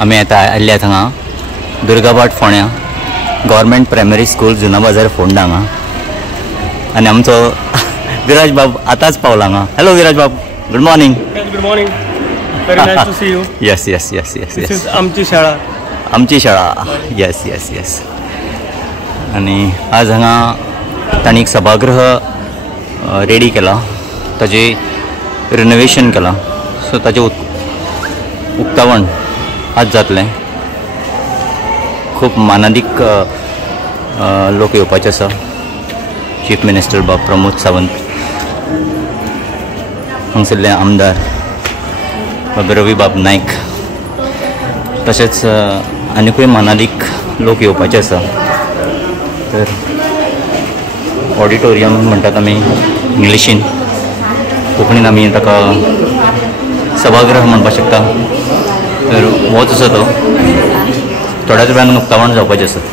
आमी आता आयल्यात हांगा दुर्गाबाट फोंड्या गव्हर्मेंट प्रायमरी स्कूल जुना बाजार फोंडा हांगा आनी आमचो विराज बाब आतांच पावला हांगा. हॅलो विराज बाब, good morning. Good morning, very nice to see you. Yes yes yes yes yes, आमची शाळा. आमची शाळा. Yes yes yes. आनी आज हांगा तांणी एक सभागृह रेडी केला, ताजे रिनोवेशन केला. सो ताजे उक्तावण आज जातलें. खूब मानादीक लोक येवपाचे आसा. चीफ मिनिस्टर बाब प्रमोद सावंत, हांगसरले आमदार बाब रवी बाब नायक, तशेंच आनिकूय मानादीक लोक येवपाचे आसा. तर ऑडिटोरियम म्हणटात आमी इंग्लिशीन, कोंकणीन आमी ताका सभागृह म्हणपाक शकता. तर होच आसा तो. थोड्याच वेळान उक्तावण जावपाचें आसा.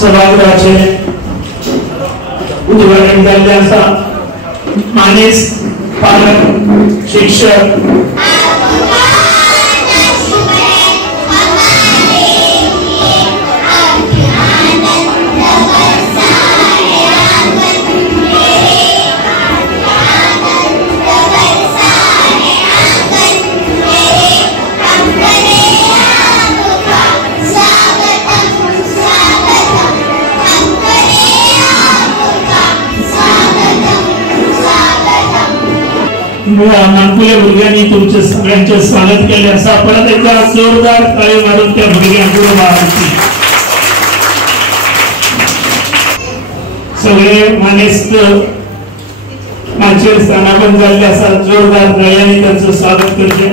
सभागृहाचे उद्घाटन झाले आसा. मानेस पालक शिक्षक नानकुले भुरग्यांनी तुमचे सगळ्यांचे स्वागत केले असा. परत एकदा जोरदार ताळी मारून त्या भुरग्यांकडे मारायची. सगळे मानेस्त माचेर स्थानापन्न झाले असा. जोरदार ताळ्यांनी त्यांचं स्वागत करते.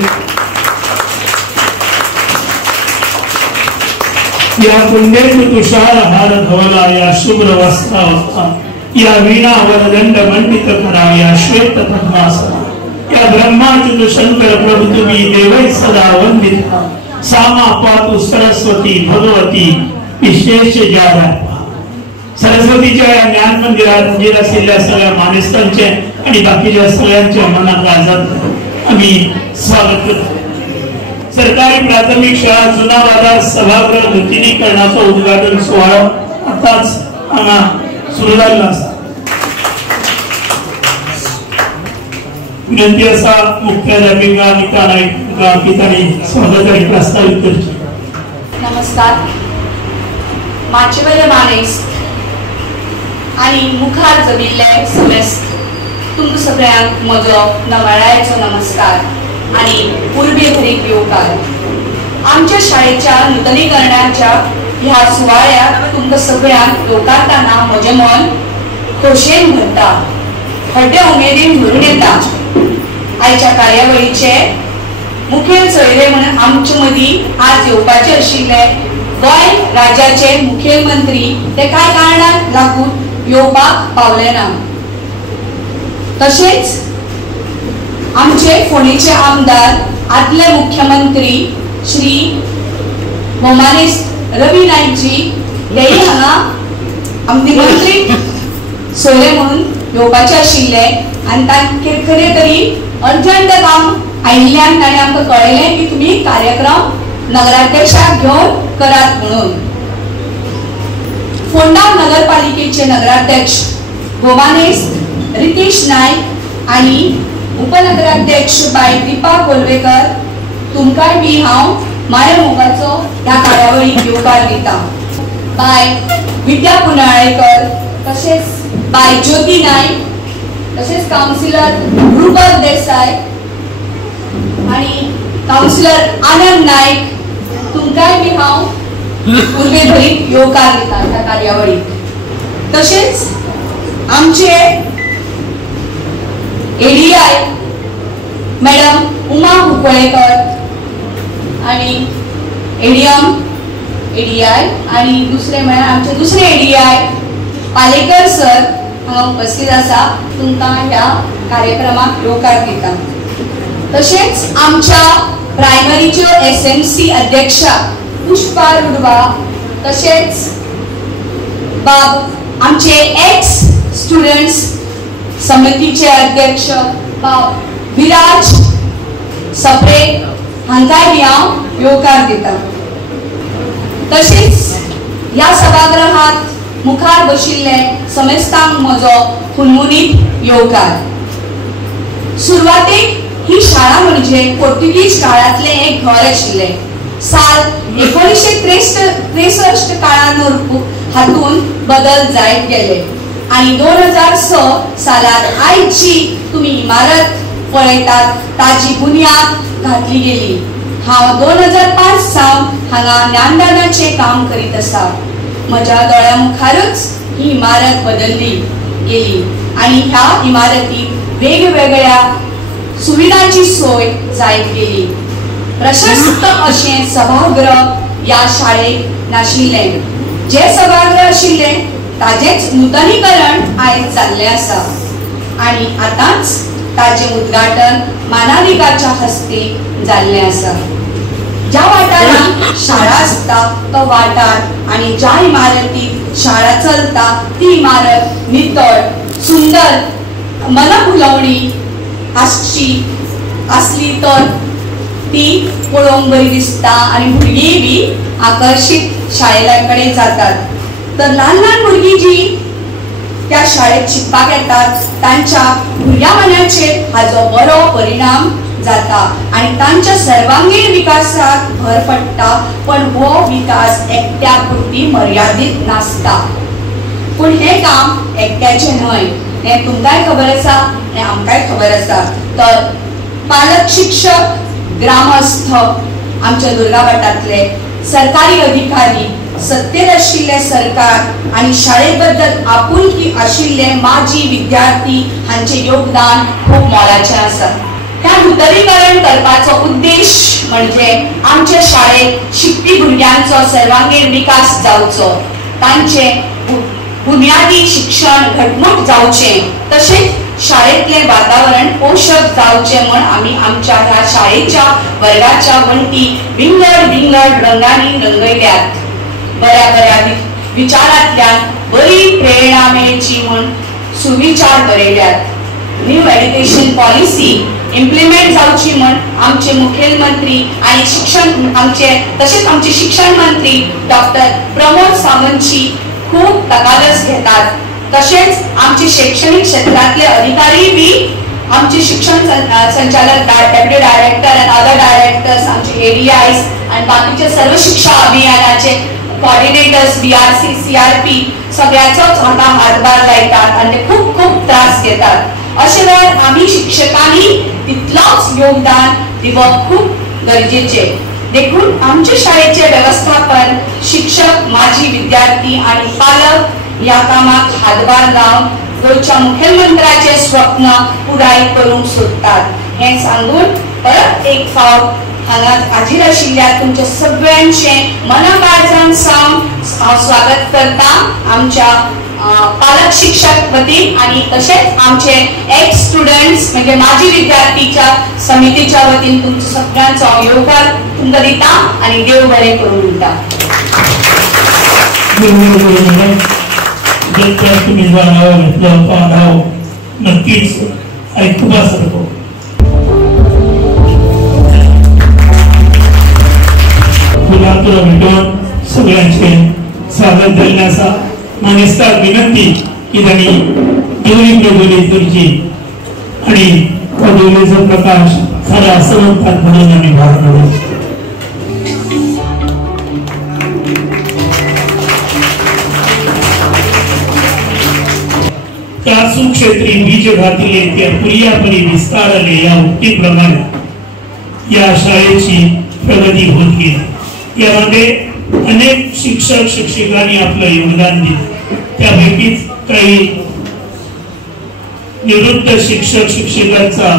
या पुण्येत तुषार हार धवला, या शुभ्र वस्त्रावस्था, या वीणा वरदंड मंडित करा, या श्वेत पद्मासना, या ब्रह्माच्युत शंकर प्रभु तुम्ही देवै सदा वंदित. सामा पातु सरस्वती भगवती विशेष ज्यादा. सरस्वतीच्या या ज्ञान मंदिरात हजर असलेल्या सगळ्या मानेस्तांचे आणि बाकीच्या सगळ्यांच्या मनात आजात आम्ही स्वागत करतो. सरकारी प्राथमिक शाळा जुना बाजार सभागृह नूतनीकरणाचा उद्घाटन सोहळा आताच हांगा सुरू झाला आसा. विनंती असा मुख्याध्यापिका नीता नाईक पितानी स्वागताची प्रस्तावित करची. नमस्कार. माचेवयले मानेस आणि मुखार जमिल्ले समेस्त तुमकां सगळ्यांक म्हजो नमळायेचो नमस्कार आणि पूर्वी भरीक येवकार. आमच्या शाळेच्या नूतनीकरणाच्या ह्या सुवाळ्यात तुमकां सगळ्यांक येवकारतना म्हजें मन खोशयेन भरता, व्हडले उमेदीन भरून येता. आयच्या कार्यावळीचे मुखेल सोयरे म्हणून आमचे मदीं आज येवपाचे आशिल्ले गोंय राज्याचे मुखेलमंत्री ते कांय कारणाक लागून येवपाक पावले ना. तशेंच आमचे फोंडेचे आमदार आदले मुख्यमंत्री श्री मोमानेस्त रवी नाईकजी हेय हांगा आमचे सोयरे म्हणून येवपाचे आशिल्ले आनी तांचे खरे तरी अर्जंट काम आयिल्ल्यान ताणें आमकां कळयलें की तुमी कार्यक्रम नगराध्यक्षाक घेवन करात म्हणून. फोंडा नगरपालिकेचे नगराध्यक्ष गोमानेस्त रितेश नायक आणि उपनगराध्यक्ष बाय दीपा कोलवेकर तुमकांय बी हांव माया मोगाचो ह्या कार्यावळीक येवकार दिता. बाय विद्या पुनाळेकर, तशेंच बाय ज्योती नायक, तशेंच काउन्सिलर रुपल देसाय, आणि काउन्सिलर आनंद नाईक तुमकांय बी हांव उर्बेभरीत येवकार दिता ह्या कार्यावळीक. तशेंच आमचे एडीआय मॅडम उमा कुंकळेकर आणि एडीआय आणि दुसरे म्हळ्यार आमचे दुसरे एडीआय पालेकर सर हांगा उपस्थित आसा. तुमकां ह्या कार्यक्रमाक येवकार दिता. तशेंच आमच्या प्रायमरीच्यो SMC अध्यक्षा पुष्पा रुडवा, तशेंच बाब आमचे एक्स स्टुडंट्स समितीचे अध्यक्ष बाब विराज सप्रे हांकांय बी हांव येवकार दिता. तशेंच ह्या सभागृहात मुखार बशिल्ले समेस्तांक म्हजो हुनहुनीत येवकार. सुरवातेक ही शाळा म्हणजे पोर्तुगीज काळातले एक घर आशिल्ले. साल 1963 काळान हातून बदल जायत गेले आणि 2006 सालात आयज जी तुमी इमारत पळयतात ताची बुन्याद घातली गेली. हांव 2005 सावन हांगा ज्ञानदानाचे काम करीत आसा. म्हज्या दोळ्या मुखारच ही इमारत बदलली गेली आणि ह्या इमारतीत वेगवेगळ्या सुविधांची सोय जायत गेली. प्रशस्त अशें सभागृह या शाळेक नाशिल्लें. जे सभागृह आशिल्ले ताजेच नूतनीकरण आयज जाल्लें आसा आणि आतांच ताजें उद्घाटन मानाधिकाच्या हस्ते जाल्लें आसा. ज्या वाठारांत शाळा आसता तो वाठार आणि ज्या इमारतीत शाळा चलता ती इमारत नितळ सुंदर मनभुलवणी असली तर ती पळोवंक बरी दिसता आणि भुरगीं बी आकर्षित शाळेकडे जातात. तर ल्हान ल्हान भुरगीं जी त्या शाळेत शिकपाक येतात तांच्या भुरग्या मनाचेर हाजो बरो परिणाम जाता आणि तांच्या सर्वांगीण विकासाक भर पडटा. पण हो विकास एकट्या पुरती मर्यादित नासता. पण हे काम एकट्याचें न्हय, हें तुमकांय खबर आसा, हें आमकांय खबर आसा. तर पालक, शिक्षक, ग्रामस्थ, आमच्या दुर्गा वाठारांतले सरकारी अधिकारी, सत्तेत आशिल्ले सरकार आणि शाळेबद्दल आपुलकी आशिल्ले माजी विद्यार्थी हांचे योगदान खूप मोलाचें आसा. ह्या नूतनीकरण करपाचो उद्देश म्हणजे आमच्या शाळेत शिकपी भुरग्यांचो सर्वांगीण विकास जावचो, तांचे बुन्यादी शिक्षण घटमूट जावचें, तशेंच शाळेतले वातावरण पोषक जावचे म्हण आमी आमच्या ह्या शाळेच्या वर्गाच्या वण्टी विंगड विंगड रंगांनी रंगयल्यात. बऱ्या बऱ्या विचारांतल्यान बरी प्रेरणा मेळची म्हण सुविचार बरयल्यात. न्यू एड्युकेशन पॉलिसी इम्प्लिमेंट जावची म्हण आमचे मुखेलमंत्री आणि तशेंच आमचे शिक्षण मंत्री डॉक्टर प्रमोद सावंतची खूप तकालस घेतात. तशेंच आमचे शैक्षणिक क्षेत्रातले अधिकारी बी आमचे शिक्षण संचालक डेप्युटी डायरेक्टर आणि अदर डायरेक्टर्स, आमचे एडीआयस आणि बाकीचे सर्व शिक्षा अभियानाचे कोऑर्डिनेटर्स, BRC, CRP सगळ्याचोच हाका हातभार लायतात आणि ते खूप खूप त्रास घेतात. अशे वेळार आमी शिक्षकांनी तितलोच योगदान दिवप खूप गरजेचे. देखून आमच्या शाळेचे व्यवस्थापन, शिक्षक, माजी विद्यार्थी आणि पालक या कामाक हातभार लावन गोंयच्या मुखेलमंत्र्याचे स्वप्न पुराय करूंक सोदतात. हे सांगून परत एक फावट हांगा हाजीर आशिल्ल्या तुमच्या सगळ्यांचे मनाकाळजान सावन स्वागत करता आमच्या पालक शिक्षक वतीन आणि तसेच आमचे एक्स स्टुडंट्स म्हणजे माजी विद्यार्थीच्या समितीच्या वतीन तुमच्या सगळ्यांचो येवकार तुमकां दिता आणि देव बरें करून दिता. तुम्ही जाणावं नक्कीच ऐकूपासारखं. फुलांतून भेटून सगळ्यांचे स्वागत झाले आसा. मानेस्ताक विनंती की त्यांनी दोन्ही प्रबोधित करची आणि प्रबोधीचा प्रकाश खरा असंतात म्हणून आम्ही भाग करू. त्या सुक्षेत्री बीज घातले त्या प्रियापरी विस्तारले या उक्तीप्रमाणे या शाळेची प्रगती होत गेली। यामध्ये अनेक शिक्षक शिक्षिकांनी आपलं योगदान दिलं। त्यापैकीच काही निवृत्त शिक्षक शिक्षिकांचा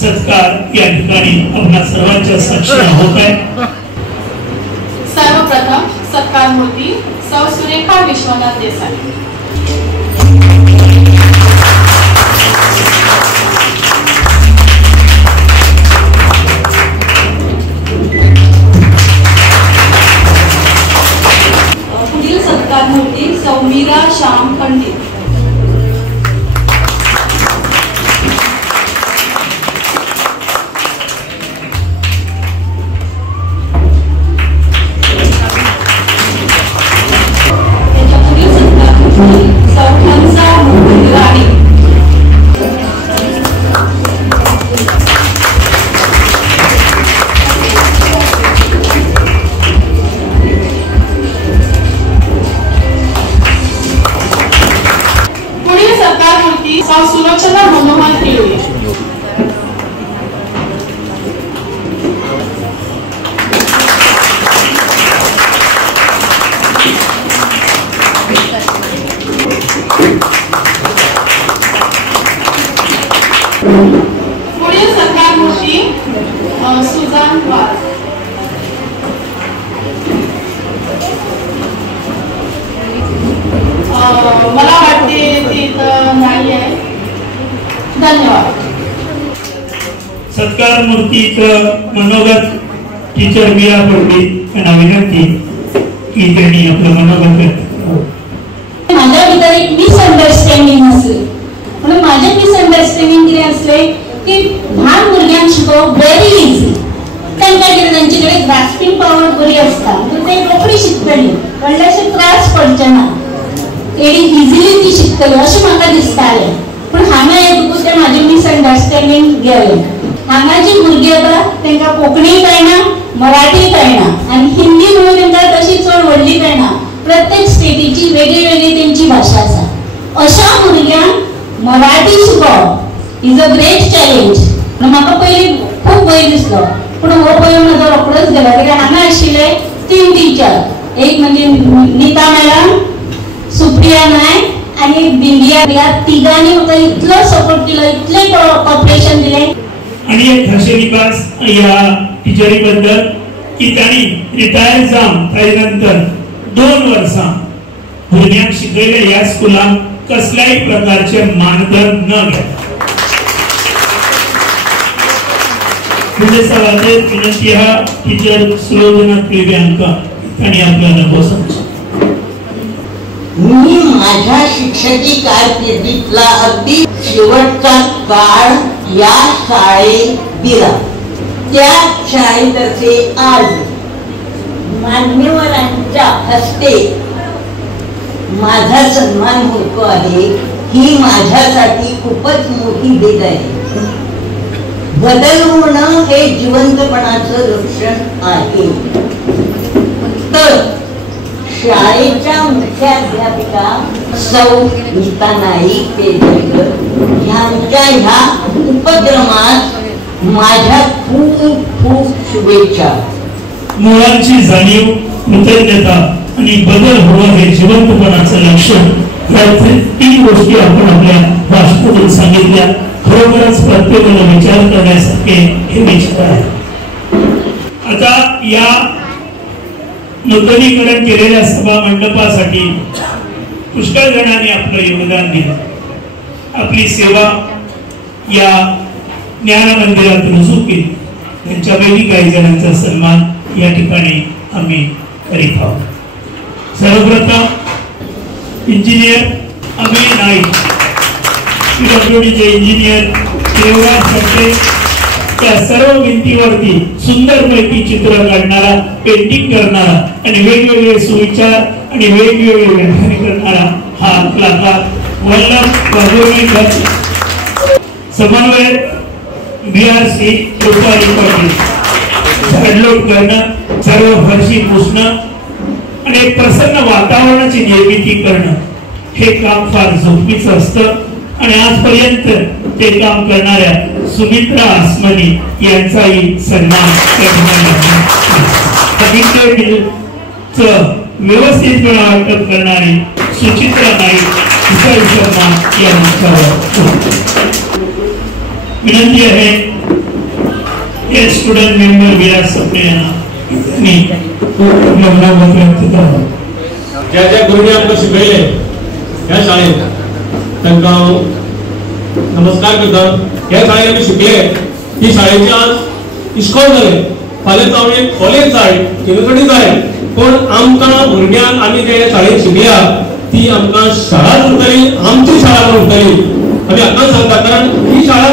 सत्कार या ठिकाणी आपल्या सर्वांच्या साक्षीने होत आहे। सर्वप्रथम सत्कार मूर्ती सौ सुरेखा विश्वनाथ देसाई। पुढील सत्कार मूर्ती सौ मीरा श्याम पंडित। सुलोचना मनोहर केळवे। पुढील सत्कार मूर्ती सुजान वाघ। मला वाटते ती इथं नाही आहे। धन्यवाद। सत्कार मूर्तीचं मनोगत टीचर मीरा पंडित यांना विनंती की त्यांनी आपलं मनोगत व्यक्त करावं। माझ्या एक मिसअंडरस्टँडिंग असेल म्हणून माझे मिसअंडरस्टँडिंग किती असले की लहान भुरग्यांक शिकवप व्हेरी इझी। तांकां कितें तांचे ग्रास्पिंग पावर बरी आसता तर ते रोखडी शिकतली व्हडलेशे त्रास पडचे ना एडी इझिली ती शिकतली अशें म्हाका दिसतालें। पण हांगा येतकूच ते माझे मिसअंडरस्टँडिंग गेले। हांगा जी भुरगीं आसा तांकां कोंकणी कळना मराठी कळना आनी हिंदी म्हणून तांकां तशी चड व्हडली कळना। प्रत्येक स्टेटीची वेगळी वेगळी तेंची भाशा आसा। अशा भुरग्यांक मराठी शिकवप इज अ ग्रेट चॅलेंज। म्हाका पयलीं खूब भंय दिसलो पूण हो भंय म्हजो रोखडोच गेलो कित्याक हांगा आशिल्ले 3 टीचर एक म्हणजे नीता मॅडम सुप्रिया नायक आणि बिंदिया या तिघांनी म्हाका इतलो सपोर्ट केलो इतले कॉपरेशन दिले। आणि एक खाशेली खास या टीचरी बद्दल की त्यांनी रिटायर जावन ताजे नंतर 2 वर्सां भुरग्यांक शिकयले या स्कुलाक कसल्याय प्रकारचे मानधन न घेता। पुढे सवाले विनंती हा टीचर सुलोचना केळवे हांकां तांणी आपला अनुभव सांगचो। मी माझ्या शिक्षकी कारकिर्दीतला अगदी शेवटचा काळ या शाळेत दिला। त्या शाळेतर्फे आज मान्यवरांच्या हस्ते माझा सन्मान होतो आहे ही माझ्यासाठी खूपच मोठी भेट आहे। बदल होणं हे जिवंतपणाचं लक्षण आहे। तर शाळेच्या मुख्याध्यापिका सौ नीता नाईक पेडणेकर यांच्या ह्या उपक्रमात माझ्या खूप खूप शुभेच्छा। मुळांची जाणीव कृतज्ञता आणि बदल होणं हे जिवंतपणाचं लक्षण या 3 गोष्टी आपण आपल्या भाषणातून सांगितल्या। खरोखरच प्रत्येकाला विचार करण्यासारखे हे विचार आहे। आता या नूतनीकरण केलेल्या सभा मंडपासाठी पुष्कळ जणांनी आपलं योगदान दिलं। आपली सेवा या ज्ञान मंदिरात रुजू केली। त्यांच्यापैकी काही जणांचा सन्मान या ठिकाणी आम्ही करीत आहोत। सर्वप्रथम इंजिनियर अमिय नाईक PWDचे इंजिनियर देवराज भट्टे त्या सर्व भिंतीवरती सुंदरपैकी चित्र काढणारा पेंटिंग करणारा आणि वेगवेगळे सुविचार आणि वेगवेगळे व्याख्यान करणारा हा कलाकार वल्लभ वाघोळीकर। समन्वय BRC गोपाली पाटील। झाडलोट करणं सर्व फरशी पुसणं आणि एक प्रसन्न वातावरणाची निर्मिती करणं हे काम फार झोपीचं असतं आणि आजपर्यंत ते काम करणाऱ्या सुमित्रा आसमानी यांचाही सन्मान व्यवस्थितपणे वाटप करणारी सुचित्रा नाईक शर्मा यांच्यावर विनंती आहे हे स्टुडंट मेंबर विराज सप्रे यांना ज्या ज्या गुरुने आमकां शिकयले ह्या शाळेत तांकां नमस्कार करता. ह्या शाळेत आमी शिकले ही शाळेची आज इस्कॉल जाले फाल्यां तो आमी कॉलेज जाय युनिवर्सिटी जाय पण आमकां भुरग्यांक आमी जे शाळेत शिकल्या ती आमकां शाळा उरतली आमची शाळा उरतली आमी हाका सांगता कारण ही शाळा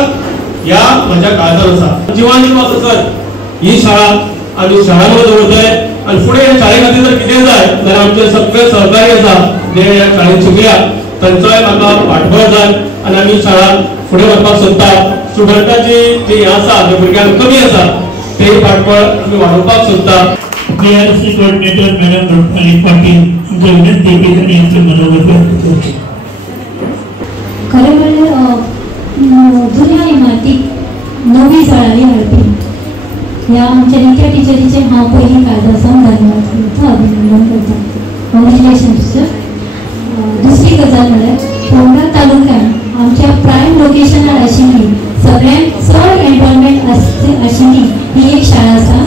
ह्या म्हज्या काळजान आसा जिवान जिवा सकर ही शाळा आमी शाळांमध्ये दवरताय आणि फुडें ह्या शाळे खातीर जर कितें जाय जाल्यार आमचे सगळे सहकारी आसा जे ह्या शाळेत शिकल्या तांचोय म्हाका पाठबळ जाय आनी आमी शाळा फुडें व्हरपाक सोदता. स्टुडंटाची जी हें आसा जे भुरग्यांक कमी आसा तें पाठबळ आमी वाडोवपाक सोदता. BRC coordinator madam Rupali Patil आमच्या विनंती की त्यांनी यांचे मनोगत व्यक्त करते. खरें म्हणल्यार जुन्या इमारतीक नवी जळारी हाडपी ह्या आमच्या नित्या टिचरीचे हांव पयलीं काळजासान धन्यवाद करता अभिनंदन करता. Congratulation teacher. दुसरी गजाल म्हळ्यार फोंडा तालुक्यांत आमच्या प्रायम लोकेशनार आशिल्ली सगळ्यांत चड एनरोलमेंट आशिल्ली ही एक शाळा आसा.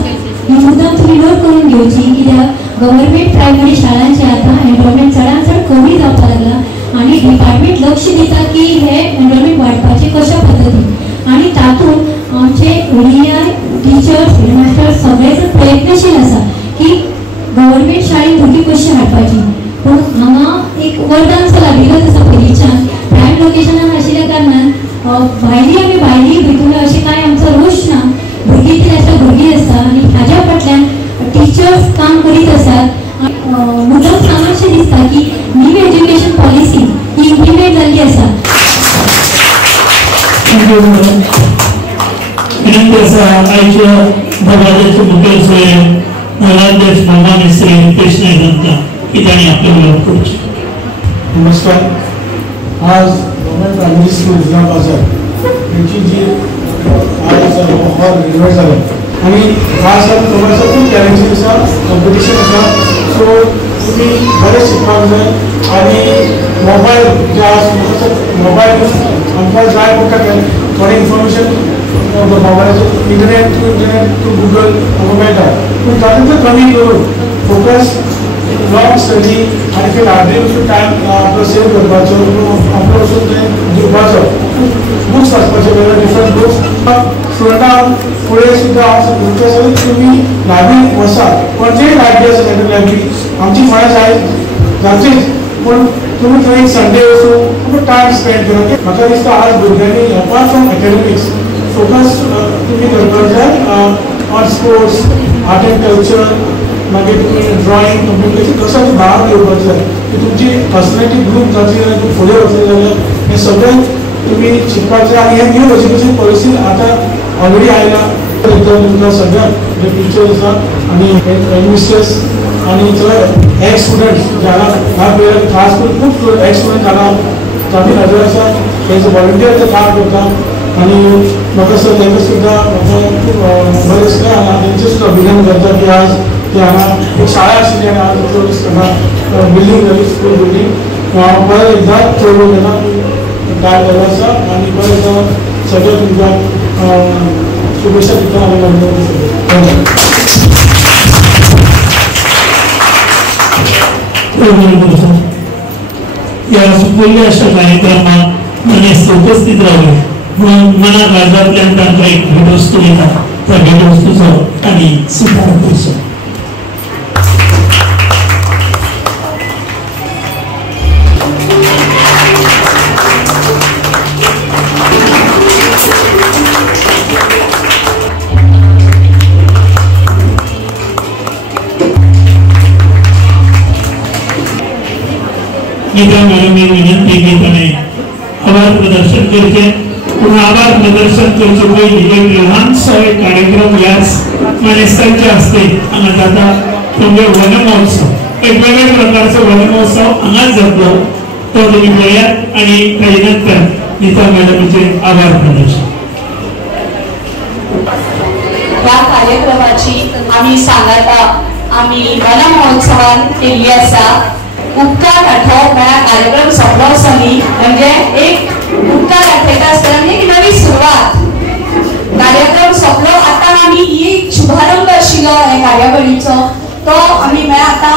ही मुद्दम तुमी नोट करून घेवची कित्याक गव्हर्मेंट प्रायमरी शाळांचे आतां एनरोलमेंट चडांत चड कमी जावपाक लागला आनी डिपार्टमेंट लक्ष दिता की हे एनरोलमेंट वाडपाचे कशा पद्दतीन आनी तातूंत आमचे इंजिनियर टिचर्स हेडमास्टर सगळे जण प्रयत्नशील आसा की गव्हर्मेंट शाळेंत भुरगीं कशी हाडपाची. पूण हांगा एक वरदान लागिल्लोच आसा पयलींच्यान प्रायम लोकेशनान आशिल्ल्या कारणान भायली भितूर अशें कांय आमचो रोश ना. भुरगीं कितें आसा भुरगीं आसा आनी हाज्या फाटल्यान टिचर्स काम करीत आसात. मुद्दम सांगचें दिसता की न्यू एज्युकेशन पॉलिसी ही इम्प्लिमेंट जाल्ली आसा. विनंती आसा आयच्या भोवळाचे मुखेल सोय नगराध्यक्ष मामा मेस्त्री नितेश नायक हांकां की तांणी आपले उलोवप करचें. नमस्कार. आज गव्हर्मेंट प्रायमरी स्कूल जुनाबाजार यांची जी आज हॉल रिनोवेट जालो आणि खास करून थोडासा खूप चॅलेंजीस आसा कॉम्पिटिशन आसा सो तुम्ही बरेच शिकपाक जाय आणि मोबायल जे आज मोबायल आमकां जाय पडटा थोडे इन्फॉर्मेशन मोबायलाचेर इंटरनेट थ्रू गुगल आमकां मेळटा पूण तातूंतलो कमी करून फोकस लॉंग स्टडी आनी फिर हार्डली वचून टायम आपलो सेव करपाचो आपलो वचून तें दिवपाचो बुक्स वाचपाचे वेगळे डिफरंट बुक्स स्टुडंटांक फुडें सुद्दां हांव म्हणटा सगळें तुमी लायब्ररींत वचात खंयचीय लायब्ररी आसा सेंट्रल लायब्ररी आमची फोंड्या जाय जावचीच पूण तुमी थंय एक संडे वचून तुमी टायम स्पेंड करा. म्हाका दिसता आज भुरग्यांनी अपार्ट फ्रॉम एकेडमिक्स फोकस तुमी करपाक जाय on sports art end culture मागीर तुमी ड्रॉइंग कम्युनिकेशन कसो भाग घेवपाक जाय की तुमची पर्सनॅलिटी ग्रूप जावची जाल्यार तूं फुडें वचलें जाल्यार हें सगळें तुमी शिकपाक जाय. आनी हें न्यू एज्युकेशन पॉलिसी आतां ऑलरेडी आयला एकदम तुमकां सगळ्यांक जे टिचर्स आसा आनी एडमिनिस्ट्रेटर्स आनी थंय एक्स स्टुडंट्स जे हांगा ह्या पिरियड खास करून खूब एक्स स्टुडंट हांगा तामी हजर आसा तेंचे वॉलंटियरचें काम करता आनी म्हाका सर तेंकां सुद्दां म्हाका खूब बरें दिसता आनी तेंचें सुद्दां अभिनंदन करता की आज ते हांगा एक शाळा आशिल्ली आनी आज हांगा बिल्डींग जाली स्कूल बिल्डींग हांव परत एकदां चोडून येता काय जालो आसा आनी परत एकदां सगळ्या तुमकां शुभेच्छा दिता आनी धन्यवाद. या सुपल्य अशा कार्यक्रमात मनीस उपस्थित रावले म्हणून मना काळजांतल्यान तांकां एक भेटवस्तू दिता त्या भेटवस्तूचो आमी स्वीकार करचो. मित्रांनो मी विनंती की तुम्ही आभार प्रदर्शन करचे पूण आभार प्रदर्शन करचे पयलीं एक ल्हानसो एक कार्यक्रम ह्याच मानेस्तांच्या हस्ते हांगा जाता तो वन महोत्सव एक वेगळ्या प्रकारचो वन महोत्सव हांगाच जातलो तो तुमी पळयात आनी ताजे नंतर गीता मॅडमचे आभार प्रदर्शन. या कार्यक्रमाची आम्ही सांगता आम्ही वन महोत्सवात केली असा. उपकार आठव कार्यक्रम सोपलो असनी म्हणजे एक उपकार आठवता असताना म्हणजे एक नवी सुरुवात. कार्यक्रम सोपलो आता आम्ही ही शुभारंभ आशिल्लो हे कार्यावळीचो तो आम्ही आता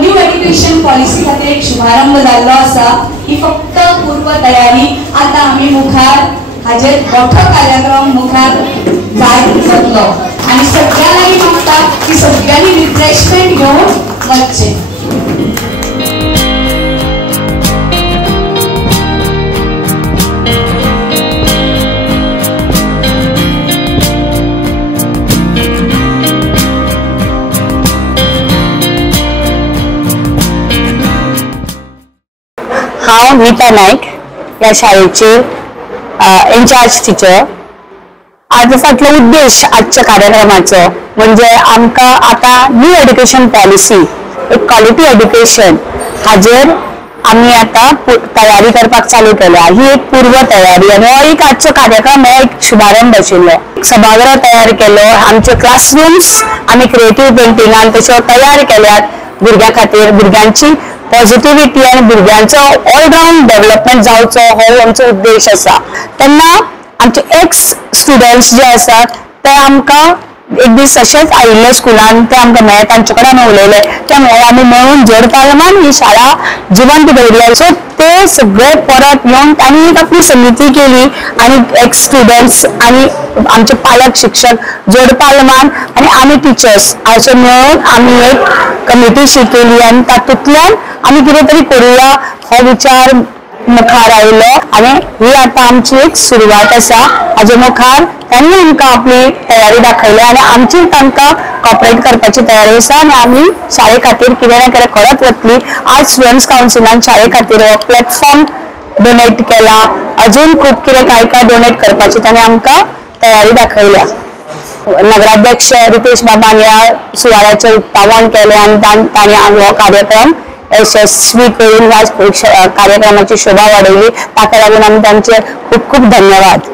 न्यू एड्युकेशन पॉलिसी खातीर एक शुभारंभ जाल्लो आसा. ही फक्त पूर्व तयारी. आता आम्ही मुखार हाजेर मोठो कार्यक्रम मुखार जायत जातलो आणि सगळ्यांनाही मागता की सगळ्यांनी रिफ्रेशमेंट घेऊन वचचे. हांव नीता नायक या शाळेची इन्चार्ज टीचर. आज फाटलो उद्देश आजच्या कार्यक्रमाचो म्हणजे आमकां आता न्यू एड्युकेशन पॉलिसी एक क्वालिटी एड्युकेशन हाजेर आमी आता तयारी करपाक चालू केल्या. ही एक पूर्व तयारी आनी हो एक आजचो कार्यक्रम हो एक शुभारंभ आशिल्लो. सभागृह तयार केलो. आमचे क्लासरूम्स आमी क्रिएटिव्ह पेंटिंगान तशें तयार केल्यात भुरग्यां खातीर. भुरग्यांची पॉझिटिव्हिटी आणि भुरग्यांचो ऑलराउंड डेव्हलपमेंट जावचो हो आमचो उद्देश आसा. तेन्ना आमचे एक्स स्टुडंट्स जे आसात ते आमकां एक दीस अशेंच आयिल्ले स्कुलान ते आमकां मेळ्ळे. तांचे कडेन आमी उलयले. त्यामुळे आमी मेळून जोड पालमान ही शाळा जिवंत दवरल्या. सो ते सगळे परत येवन तांणी एक आपली समिती केली आणि एक्स स्टुडंट्स आणि आमचे पालक शिक्षक जोड पालमान आणि आमी टिचर्स अशें मेळून आमी एक कमिटी केली आणि तातूंतल्यान आमी कितें तरी करूया हो विचार मुखार आयलो आणि ही आता आमची एक सुरवात आसा. हाजे मुखार तांणी आमकां आपली तयारी दाखयली आणि आमची तांकां कॉपरेट करपाची तयारी आसा आणि आमी शाळे खातीर कितें ना कितें करत वतली. आज स्टुडंट्स कावन्सिलान शाळे खातीर हो प्लॅटफॉर्म डोनेट केला. अजून खूब कितें काय डोनेट करपाची तांणी आमकां तयारी दाखयल्या. नगराध्यक्ष रितेश बाबान ह्या सुवाळ्याचें उक्तावण केलें आणि तांणी हो कार्यक्रम यशस्वी करून ह्या कार्यक्रमाची शोभा वाडयली. ताका लागून आमी तांचे खूब खूब धन्यवाद.